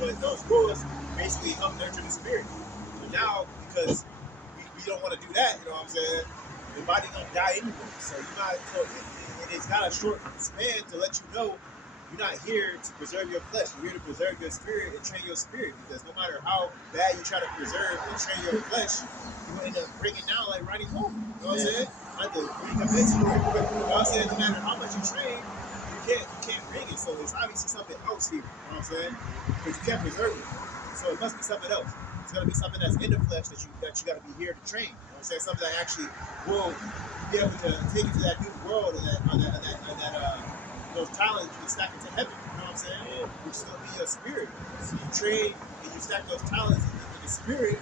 but those rules basically help nurture the spirit. So now, because we don't want to do that, you know what I'm saying? The body gonna die anyway. So you not. So it's not a short span to let you know you're not here to preserve your flesh. You're here to preserve your spirit and train your spirit. Because no matter how bad you try to preserve and train your flesh, you're gonna end up breaking down like Ronnie Coleman. You know what I'm saying? Not to reconvince you, but you know what I'm saying? No matter how much you train, you can't bring it. So it's obviously something else here. You know what I'm saying? Because you can't preserve it. So it must be something else. It's gonna be something that's in the flesh that you gotta be here to train. You know what I'm saying? Something that actually will be able to take you to that new world and those talents you can stack into heaven. You know what I'm saying? Yeah. Which is gonna be your spirit. So you train and you stack those talents in the spirit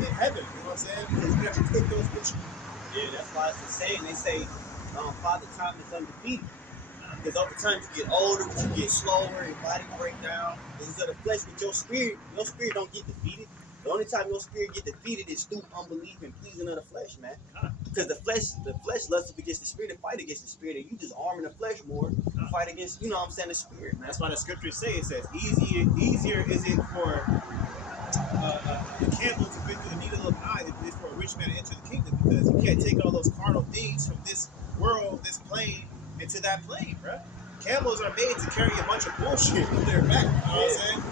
in heaven. You know what I'm saying? Because you have to take those with you. Yeah, that's why it's the saying. They say, Father Time is undefeated. Because over time you get older, but you get slower, your body break down. Instead of flesh, with your spirit don't get defeated. The only time your spirit get defeated is through unbelief and pleasing of the flesh, man. Because the flesh lusts up against the spirit and fight against the spirit, and you just arming the flesh more to fight against, you know what I'm saying, the spirit, man. That's why the scriptures say, it says, easier is it for the camel to fit through the needle of an eye than it is for a rich man to enter the kingdom, because you can't take all those carnal things from this world, this plane, into that plane, bro. Camels are made to carry a bunch of bullshit on their back, you know what I'm saying?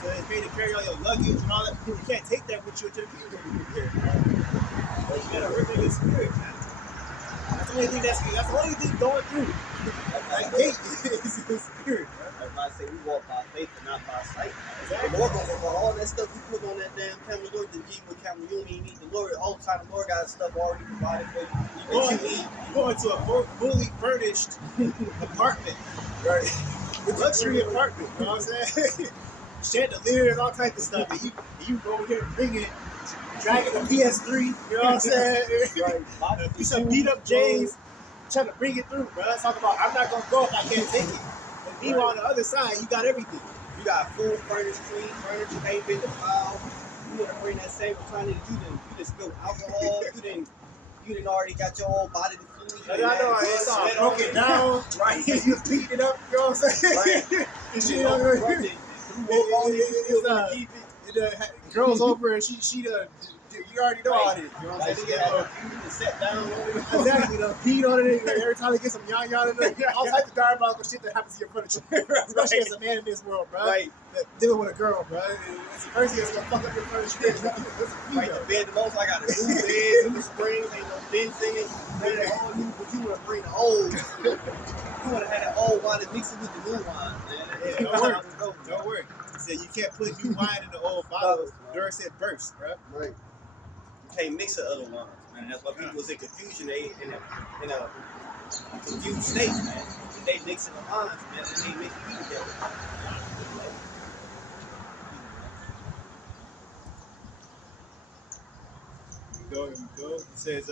So it's made to carry all your luggage and all that. You can't take that with you into the kingdom. But you gotta work on your spirit, man. That's the only thing going through. That gate is the spirit, bro. That's why I say we walk by faith and not by sight. Exactly. The Lord gonna work on all that stuff you put on that damn camel. The Lord just give you a camel. You don't even need the Lord. All the time the Lord got stuff already provided for you. You go into a fully furnished apartment, right? With luxury apartment, you know what I'm saying? Chandeliers, all types of stuff. And you go over here and bring it, dragging a PS3, you know what I'm saying? Right. You some beat up J's, trying to bring it through, bro. Talk about, I'm not going to go if I can't take it. And meanwhile, on the other side, you got everything. You got food, furnished, clean, furniture, ain't been defiled. You want to bring that same recliner that you didn't spill alcohol, you didn't already got your whole body to fluid. I know, it's all broken down, right? You beat it up, you know what I'm saying? Right. And she it girls over and she you already know all this. You know what I'm saying? You sit down. Exactly, beat on it. Every time they get some yon in there, all types of diabolical shit that happens to your furniture. Especially as a man in this world, bro. Right. Dealing with a girl, bro. It's the first thing that's gonna fuck up your furniture. Right, the bed, the most I got a new bed, new springs, ain't no vents in it. But you want to bring the old. You want to have that old wine and mix it with the new wine, man. Yeah, don't worry. He said you can't put new wine in the old bottles. During said burst, bro. Right. You can't mix the other wines, man. That's why people was in confusion. They in a confused state, man. They mixing the wines, man, and they making you together. Here we go. It says,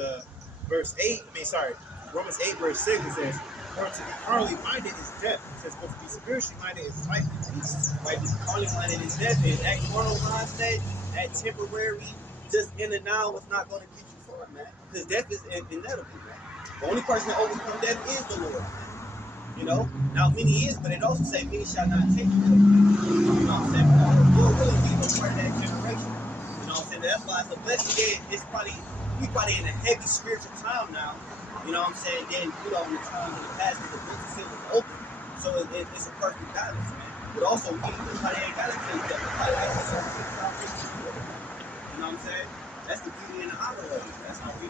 Romans 8, verse 6, it says, for to be carnally minded is death. It says, but to be spiritually minded is life and peace. Right, to be carnally minded is death. And that carnal mindset, that temporary, just in and now, is not going to get you far, man. Because death is inevitable, man. The only person that overcome death is the Lord, man. You know? Now, many is, but it also says, many shall not take it. You know what I'm saying? Lord willing, we was part of that generation. You know what I'm saying? That's why it's a blessing. We probably in a heavy spiritual time now. You know what I'm saying? Then, you know, in the times in the past, the mental field was open. So it's a perfect balance, man. But also, everybody ain't got to take that. Everybody has a certain foundation. You know what I'm saying? That's the beauty and the honor of it. That's how we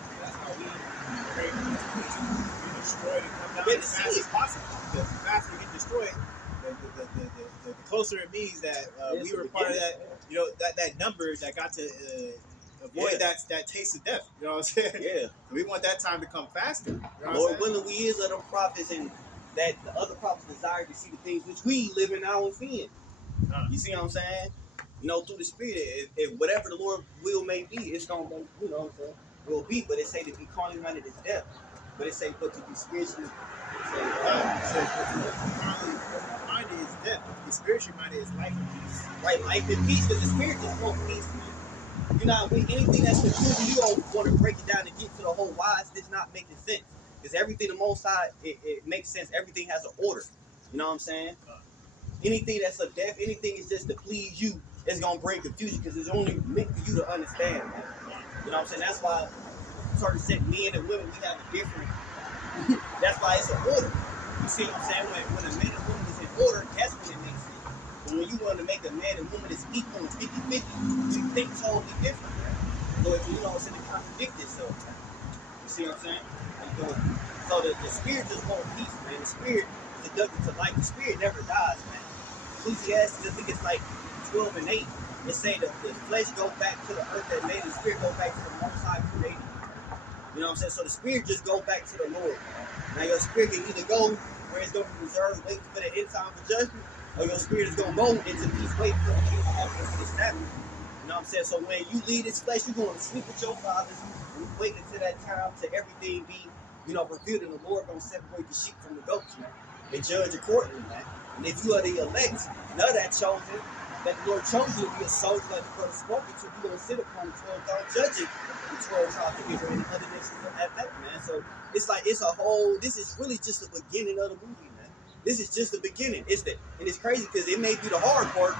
pray for this place. We destroy it and come down as fast as possible. Because the faster we get destroyed, the closer it means that we were part of that, you know, that number that got to avoid that taste of death. You know what I'm saying? Yeah. So we want that time to come faster. You know Lord willing, we is of the prophets, and that the other prophets desire to see the things which we live in now and seeing. You see what I'm saying? You know, through the Spirit, if whatever the Lord will may be, it's gonna go. You know what I'm saying? Will be, but it say to be carnally minded is death. But it say, but to be spiritually. It says, but to be carnally minded is death. But to be spiritually minded is life and peace. Right, life and peace, because the Spirit just wants peace, man. You know, anything that's confusing, you don't want to break it down and get to the whole why it's just not making sense. Because everything the Most High, it makes sense. Everything has an order. You know what I'm saying? Anything that's of death, anything is just to please you, it's gonna bring confusion because it's only meant for you to understand, man. You know what I'm saying? That's why certain set men and women, we have a different. That's why it's an order. You see what I'm saying? When a man and woman is in order, that's when it makes sense. But when you want to make a man and woman that's equal and 50-50, you think totally different, man. So if you know, it's in the contradict itself, man. You see what I'm saying? So the spirit just wants peace, man. The spirit is conducted to life. The spirit never dies, man. Ecclesiastes, I think it's like 12 and 8. It say that the flesh goes back to the earth that made it, the spirit goes back to the Most High created. You know what I'm saying? So the spirit just goes back to the Lord. Now your spirit can either go where it's going to be reserved, waiting for the end time for judgment, or your spirit is going to go into peace, waiting for the kingdom to be established. You know what I'm saying? So when you leave this flesh, you're going to sleep with your fathers, waiting until that time to everything be, revealed, and the Lord going to separate the sheep from the goats, man, and judge accordingly, man. And if you are the elect, none of that chosen, that the Lord chose you to be a soldier like the brother spoken to, you're going to sit upon the 12 throne judging the 12 tribes of Israel and the other nations at that, man. So it's like, it's a whole, this is really just the beginning of the movie, man. This is just the beginning. And it's crazy because it may be the hard part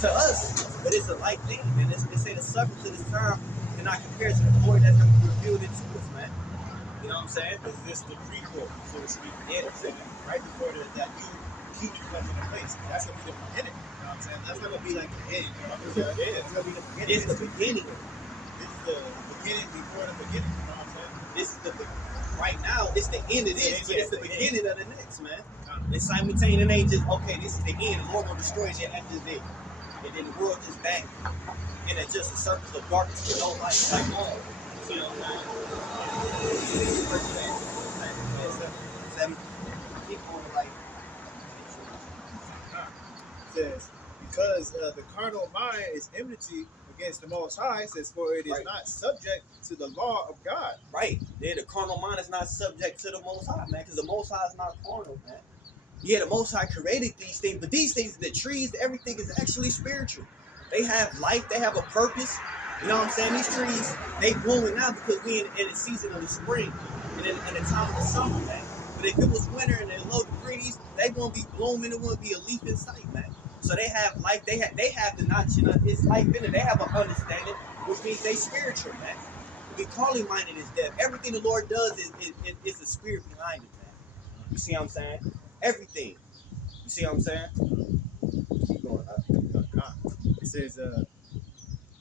to us, but it's a light thing, man. They say the suffering to this time cannot compare to the glory that's going to be revealed into us, man. You know what I'm saying? This is just the prequel, so to speak. Yeah, that's it. Right before that new kingdom comes into place. That's gonna be the beginning. You know what I'm saying? That's not gonna be like the end. You know what I'm saying? It's gonna be the beginning. It's the beginning. This is the beginning before the beginning. You know what I'm saying? This is right now, it's the end of this, but it's the beginning of the next, man. It's simultaneous, and they just, okay, this is the end, the Lord will destroy it after this. And then the world just back in just a surface of darkness with no light, like home. You know what I'm saying? 7. Keep on the light. Says, because the carnal mind is enmity against the Most High, says, for it is not subject to the law of God. Right. Yeah, the carnal mind is not subject to the Most High, man, because the Most High is not carnal, man. Yeah, the Most High created these things, but these things, the trees, everything is actually spiritual. They have life, they have a purpose. You know what I'm saying? These trees, they blooming now because we in the season of the spring and in the time of the summer, man. But if it was winter and they're low degrees, they won't be blooming, it won't be a leaf in sight, man. So they have life, they have the knowledge, it's life in it. They have an understanding, which means they spiritual, man. We carnally minded is death. Everything the Lord does is the spirit behind it, man. You see what I'm saying? Everything. You see what I'm saying? Keep going. It says,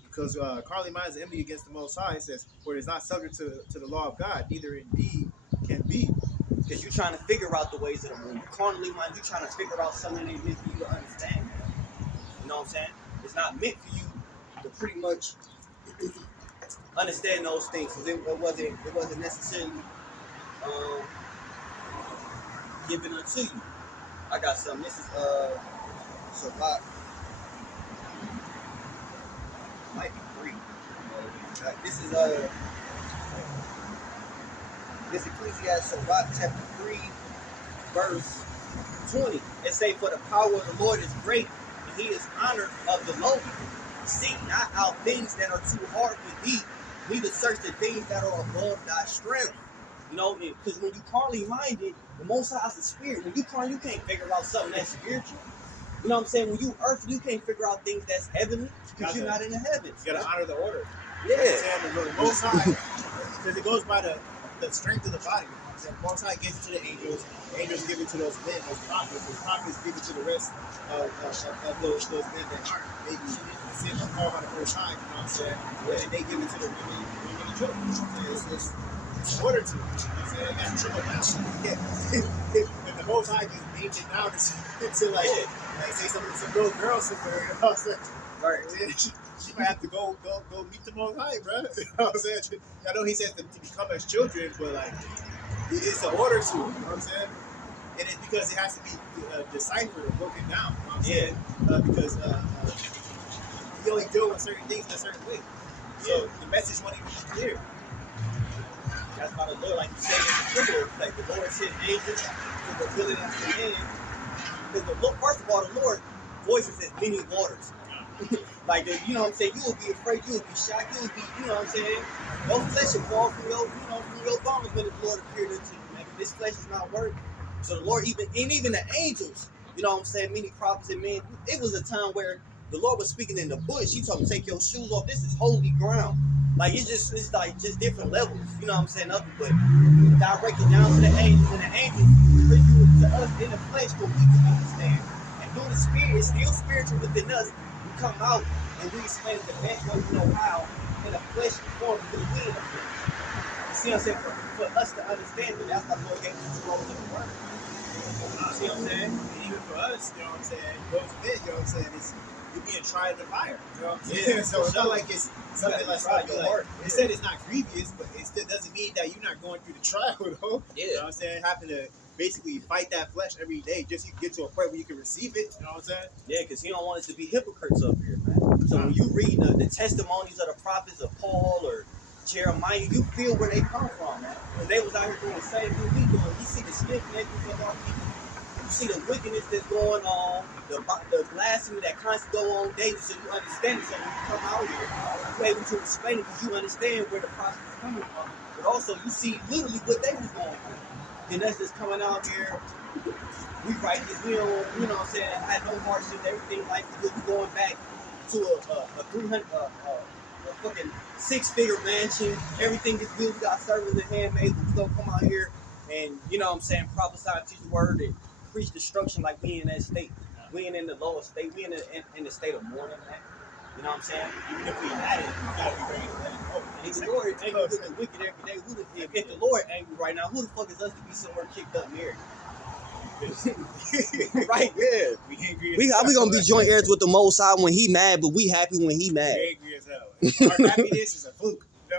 because carnally mind is enmity against the Most High, it says, for it is not subject to the law of God, neither indeed can be. Because you're trying to figure out the ways of the moon. Carnally mind, you're trying to figure out something that ain't meant for you to understand. You know what I'm saying? It's not meant for you to pretty much understand those things. Because it wasn't necessarily given unto you. I got something. This is Shabbat. Might be 3. This is this Ecclesiastes Shabbat chapter 3, verse 20. It say, for the power of the Lord is great, and he is honored of the lowly. Seek not out things that are too hard for thee, neither search the things that are above thy strength. You know, because when you carnally minded, the Most High is the spirit. When you carnal, you can't figure out something that's spiritual. You know what I'm saying? When you earthly, you can't figure out things that's heavenly because you're not in the heavens. You gotta honor the order. Yeah. You know what I'm saying? The Most High, because it goes by the strength of the body. You know what I'm saying? The Most High gives it to the angels. The angels give it to those men, those prophets. Those prophets give it to the rest of those men that aren't maybe sin or called by the Most High. You know what I'm saying? And they give it to the women and children. You know what I'm saying? It's order to. You know what I'm saying? It got trickle down. And the Most High just named it down to like say some little girl somewhere. You know what I'm saying? Right. She might have to go meet the Most High, bro. You know what I'm saying? I know he says to become as children, but like it's an order to. You know what I'm saying? And it's because it has to be deciphered or broken down. You know what I'm saying? Because you only deal with certain things in a certain way. So the message won't even be clear. That's why the Lord, like you said, like the Lord sent angels to reveal it unto men. Because first of all, the Lord voices as many waters. Like, you know what I'm saying? You will be afraid, you will be shocked, you will be, you know what I'm saying? No flesh will fall from your bones when the Lord appeared unto you, man. This flesh is not worthy. So the Lord, even the angels, you know what I'm saying, many prophets and men. It was a time where the Lord was speaking in the bush. He told him, take your shoes off. This is holy ground. Like, it's like just different levels, you know what I'm saying, of it. But directed down to the angels, and the angels revealed to us in the flesh what we can understand. And through the spirit, it's still spiritual within us. We come out and we explain it the best way we know how in a fleshly form because we in the flesh. You see what I'm saying? For us to understand it, that's why the Lord gave us the roles of the word. You see what I'm saying? And even for us, you know what I'm saying, those men, you know what I'm saying, it's you're being tried to fire. You know what I'm saying? Yeah, So it's not like it's something like something like it said it's not grievous, but it still doesn't mean that you're not going through the trial, though. Yeah. You know what I'm saying? Having to basically fight that flesh every day just so you can get to a point where you can receive it. You know what I'm saying? Yeah, because he don't want us to be hypocrites up here, man. So when you read the testimonies of the prophets of Paul or Jeremiah, you feel where they come from, man. Because they was out here doing the same thing we doing. You see the stiffness of our people. You see the wickedness that's going on, the blasphemy that constantly go on daily, so you understand it. So when you come out here, you're able to explain it because you understand where the prophet is coming from. But also, you see literally what they was going through. Then that's just coming out here. We righteous, we don't, you know what I'm saying, I had no hardships, everything like good. We going back to a 300, a fucking 6-figure mansion, everything is good. We got servants and handmaids, but we gonna come out here and, you know what I'm saying, prophesy and teach the word and preach destruction like we in that state. We ain't in the lower state, we in the state of mourning, man. You know what I'm saying? Even if we had it, we gotta be ready to let it go. And if the Lord angry with the wicked every day, if the Lord angry right now, who the fuck is us to be somewhere kicked up married? Right, yeah. We gonna be joint heirs with the Most High when he mad, but we happy when he mad. We angry as hell. Our happiness is a fluke.